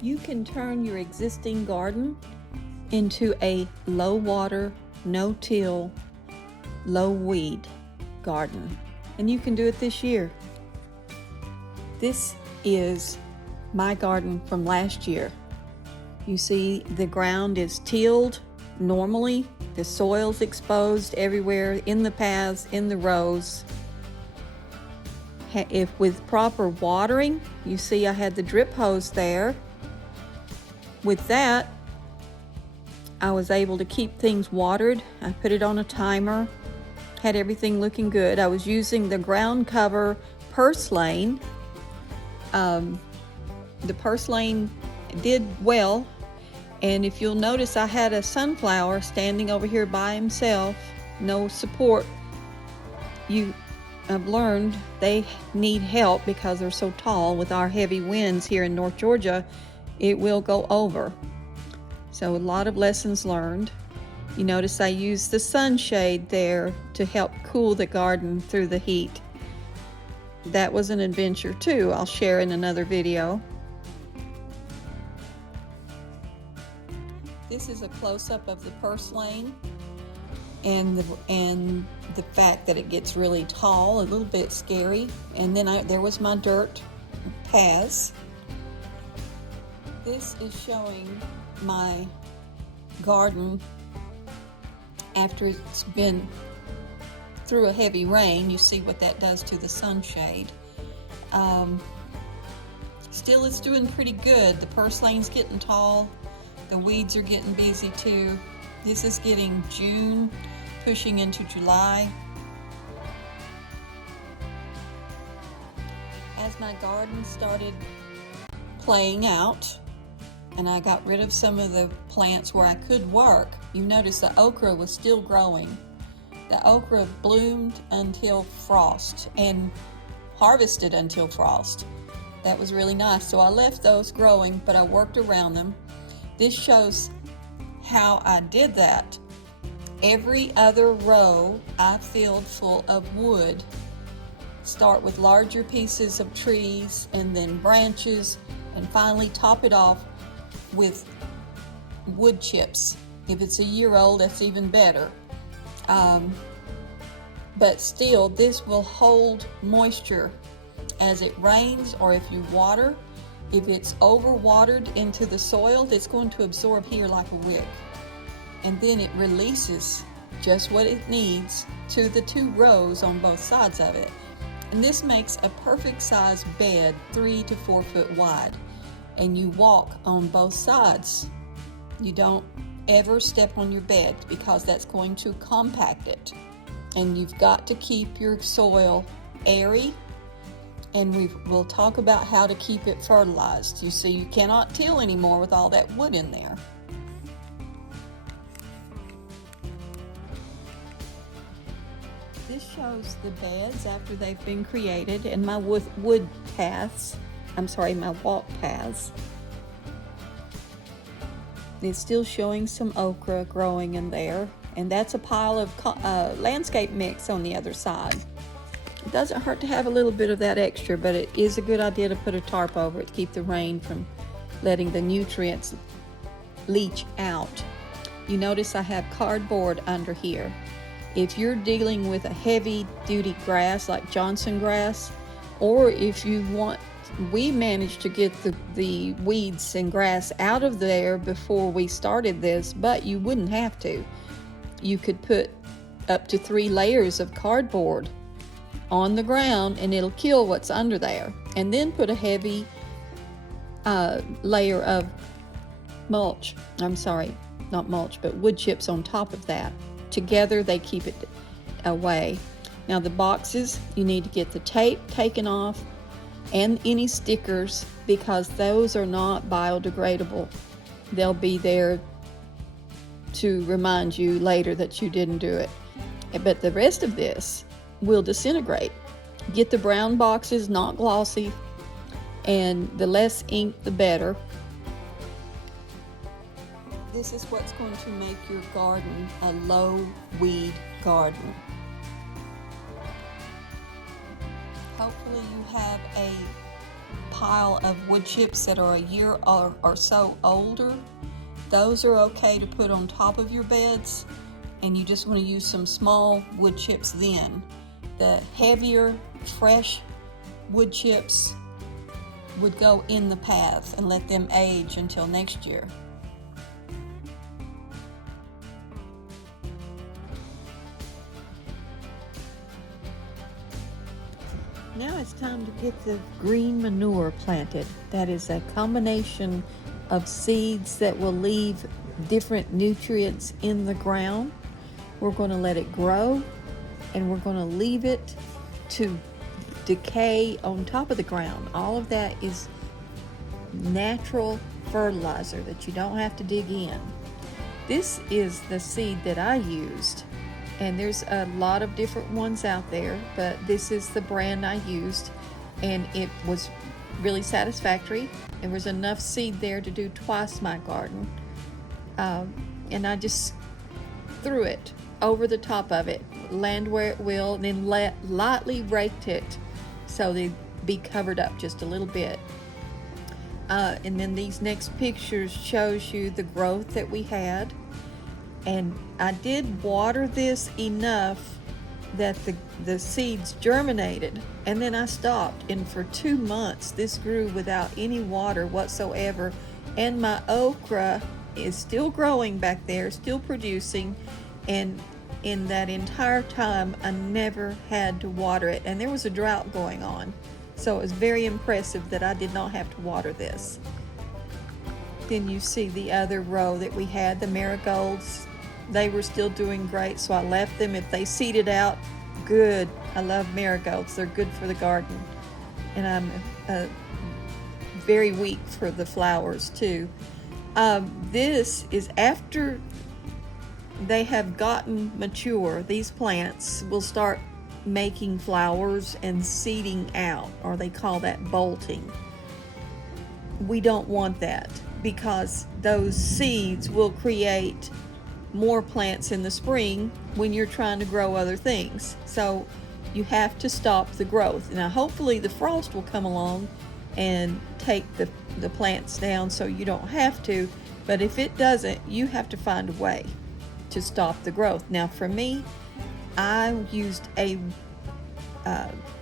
You can turn your existing garden into a low water, no till, low weed garden. And you can do it this year. This is my garden from last year. You see the ground is tilled normally. The soil's exposed everywhere, in the paths, in the rows. If with proper watering, you see I had the drip hose there. With that, I was able to keep things watered. I put it on a timer, had everything looking good. I was using the ground cover purslane. The purslane did well, and if you'll notice, I had a sunflower standing over here by himself, no support. I've learned they need help because they're so tall. With our heavy winds here in North Georgia, it will go over. So a lot of lessons learned. You notice I used the sunshade there to help cool the garden through the heat. That was an adventure too. I'll share in another video. This is a close-up of the purslane and the fact that it gets really tall, a little bit scary. And then there was my dirt paths. This is showing my garden after it's been through a heavy rain. You see what that does to the sunshade. Still, it's doing pretty good. The purslane's getting tall. The weeds are getting busy too. This is getting June, pushing into July. As my garden started playing out, and I got rid of some of the plants where I could work, you notice the okra was still growing. The okra bloomed until frost and harvested until frost. That was really nice. So I left those growing, but I worked around them. This shows how I did that. Every other row I filled full of wood. Start with larger pieces of trees and then branches, and finally top it off with wood chips. If it's a year old, that's even better. But still, this will hold moisture as it rains, or if you water. If it's overwatered into the soil, it's going to absorb here like a wick. And then it releases just what it needs to the two rows on both sides of it. And this makes a perfect size bed, 3 to 4 foot wide. And you walk on both sides. You don't ever step on your bed because that's going to compact it. And you've got to keep your soil airy, and we'll talk about how to keep it fertilized. You see, you cannot till anymore with all that wood in there. This shows the beds after they've been created and my wood paths. My walk paths. It's still showing some okra growing in there, and that's a pile of landscape mix on the other side. It doesn't hurt to have a little bit of that extra, but it is a good idea to put a tarp over it to keep the rain from letting the nutrients leach out. You notice I have cardboard under here. If you're dealing with a heavy duty grass like Johnson grass, or if you want, we managed to get the weeds and grass out of there before we started this, but you wouldn't have to. You could put up to 3 layers of cardboard on the ground and it'll kill what's under there, and then put a heavy layer of mulch, not mulch, but wood chips on top of that. Together they keep it away. Now the boxes, you need to get the tape taken off and any stickers, because those are not biodegradable. They'll be there to remind you later that you didn't do it. But the rest of this will disintegrate. Get the brown boxes, not glossy, and the less ink the better. This is what's going to make your garden a low weed garden. Hopefully you have a pile of wood chips that are a year or so older, those are okay to put on top of your beds, and you just want to use some small wood chips then. The heavier, fresh wood chips would go in the path and let them age until next year. Now it's time to get the green manure planted. That is a combination of seeds that will leave different nutrients in the ground. We're going to let it grow, and we're going to leave it to decay on top of the ground. All of that is natural fertilizer that you don't have to dig in. This is the seed that I used, and there's a lot of different ones out there, but this is the brand I used, and it was really satisfactory. There was enough seed there to do twice my garden, and I just threw it over the top of it, land where it will, and then lightly raked it so they'd be covered up just a little bit. And then these next pictures shows you the growth that we had. And I did water this enough that the seeds germinated, and then I stopped. And for 2 months, this grew without any water whatsoever. And my okra is still growing back there, still producing. And in that entire time, I never had to water it. And there was a drought going on. So it was very impressive that I did not have to water this. Then you see the other row that we had, the marigolds. They were still doing great, so I left them. If they seeded out, good. I love marigolds. They're good for the garden. And I'm very weak for the flowers too. This is after they have gotten mature. These plants will start making flowers and seeding out, or they call that bolting. We don't want that, because those seeds will create more plants in the spring when you're trying to grow other things. So you have to stop the growth. Now hopefully the frost will come along and take the plants down so you don't have to, but if it doesn't, you have to find a way to stop the growth. Now for me, I used a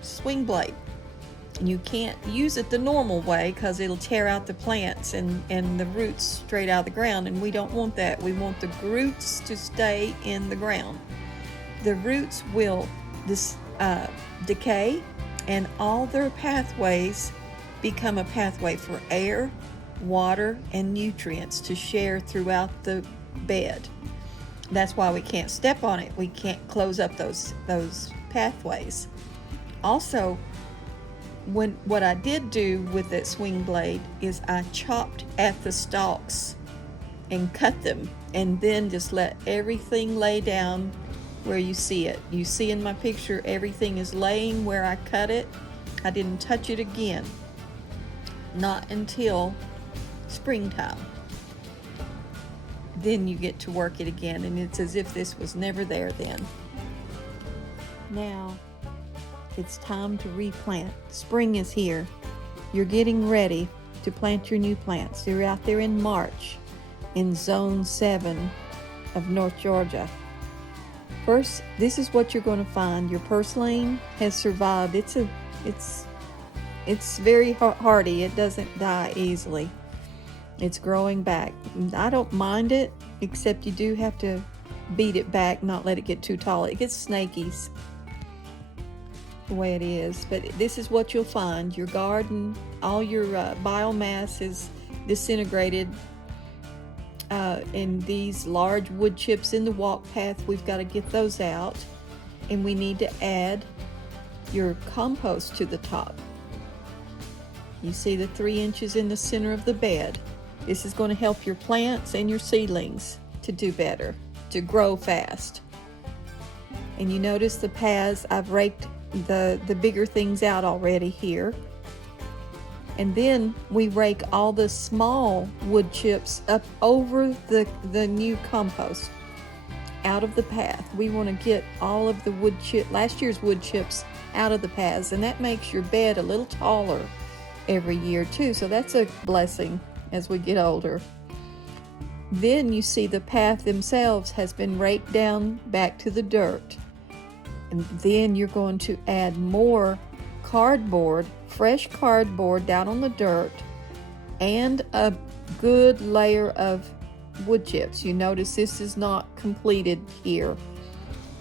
swing blade. You can't use it the normal way because it'll tear out the plants and the roots straight out of the ground, and we don't want that. We want the roots to stay in the ground. The roots will decay, and all their pathways become a pathway for air, water, and nutrients to share throughout the bed. That's why we can't step on it. We can't close up those pathways. Also, what I did do with that swing blade is I chopped at the stalks and cut them, and then just let everything lay down where you see it. You see in my picture, everything is laying where I cut it. I didn't touch it again, not until springtime. Then you get to work it again, and it's as if this was never there then. Now it's time to replant. Spring is here. You're getting ready to plant your new plants. You're out there in March in Zone 7 of North Georgia. First, this is what you're going to find. Your purslane has survived. It's very hardy. It doesn't die easily. It's growing back. I don't mind it, except you do have to beat it back, not let it get too tall. It gets snaky the way it is, but this is what you'll find. Your garden, all your biomass is disintegrated, and these large wood chips in the walk path, we've got to get those out, and we need to add your compost to the top. You see the 3 inches in the center of the bed. This is going to help your plants and your seedlings to do better, to grow fast. And you notice the paths, I've raked the bigger things out already here. And then we rake all the small wood chips up over the new compost out of the path. We want to get all of the last year's wood chips out of the paths, and that makes your bed a little taller every year too, so that's a blessing as we get older. Then you see the path themselves has been raked down back to the dirt. And then you're going to add more cardboard, fresh cardboard down on the dirt, and a good layer of wood chips. You notice this is not completed here,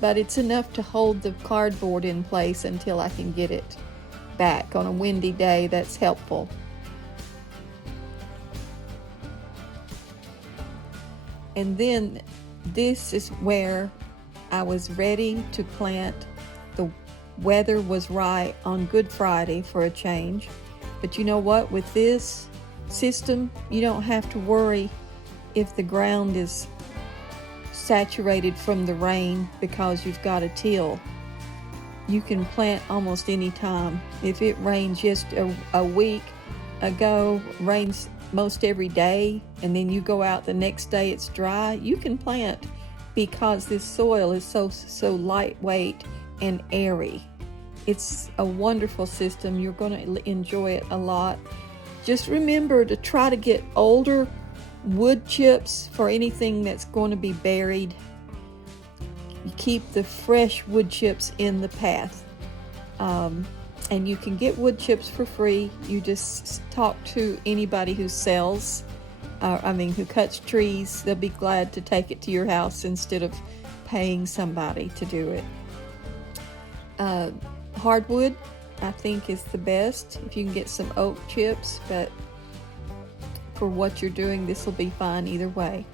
but it's enough to hold the cardboard in place until I can get it back. On a windy day, that's helpful. And then this is where I was ready to plant. The weather was right on Good Friday for a change. But you know what? With this system, you don't have to worry if the ground is saturated from the rain because you've got a till. You can plant almost any time. If it rains just a week ago, rains most every day, and then you go out the next day it's dry, you can plant because this soil is so lightweight and airy. It's a wonderful system. You're going to enjoy it a lot. Just remember to try to get older wood chips for anything that's going to be buried. You keep the fresh wood chips in the path. And you can get wood chips for free. You just talk to anybody who sells, who cuts trees. They'll be glad to take it to your house instead of paying somebody to do it. Hardwood, I think, is the best if you can get some oak chips, but for what you're doing, this will be fine either way.